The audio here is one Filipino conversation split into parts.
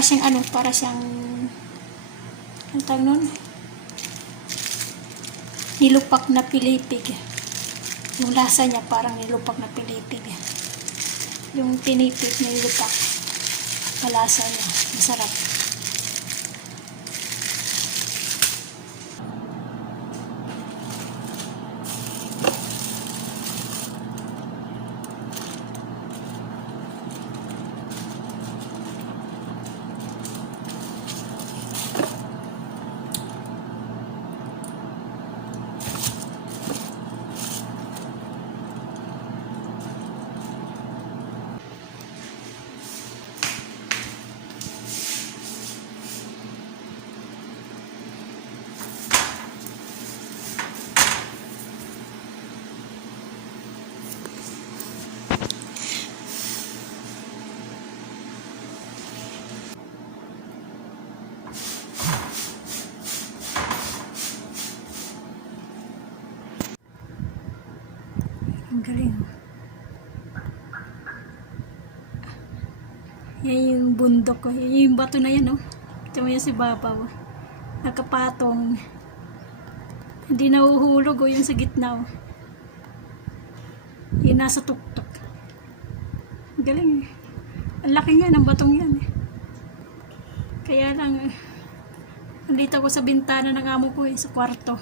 para siyang ano, para siyang ang tawag nun? Nilupak na pilipig. Yung lasa niya parang nilupak na pilipig. Yung tinipig na nilupak. Malasa niya. Masarap. Ang galing. Yan yung bundok ko. Yan yung bato na yan, oh. Ito mo yan si Babaw. Nakapatong. Hindi nahuhulog, oh, yung sa gitna, oh. Yung nasa tuktok. Ang galing, eh. Ang laki nga ng batong yan, eh. Kaya lang, nandito ako sa bintana ng amo ko, eh, sa kwarto.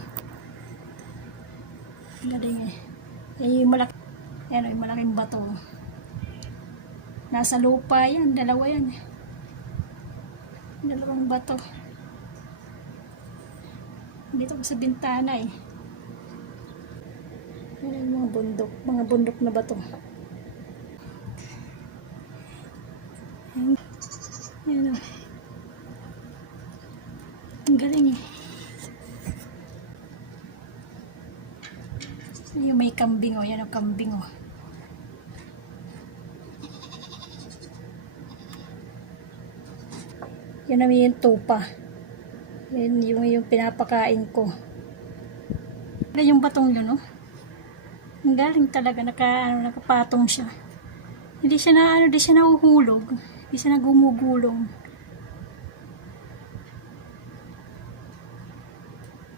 Ang galing, eh. Yung malaki, yan, yung malaking bato. Nasa lupa yan, dalawa yan. Dalawang bato. Dito ko sa bintana, eh. Yan yung mga bundok na bato. Yan, oh. Ang galing, eh. Yung may kambing, oh. Yan ang kambing, oh. Yan naman yung tupa. Yan yung pinapakain ko. Yan yung batong yun, oh. Ang galing talaga. Nakapatong siya. Hindi siya nahuhulog. Hindi siya nagumugulong.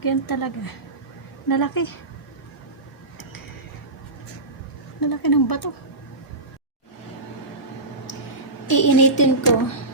Ganyan talaga. Nalaki. Nalaki ng bato. Iinitin ko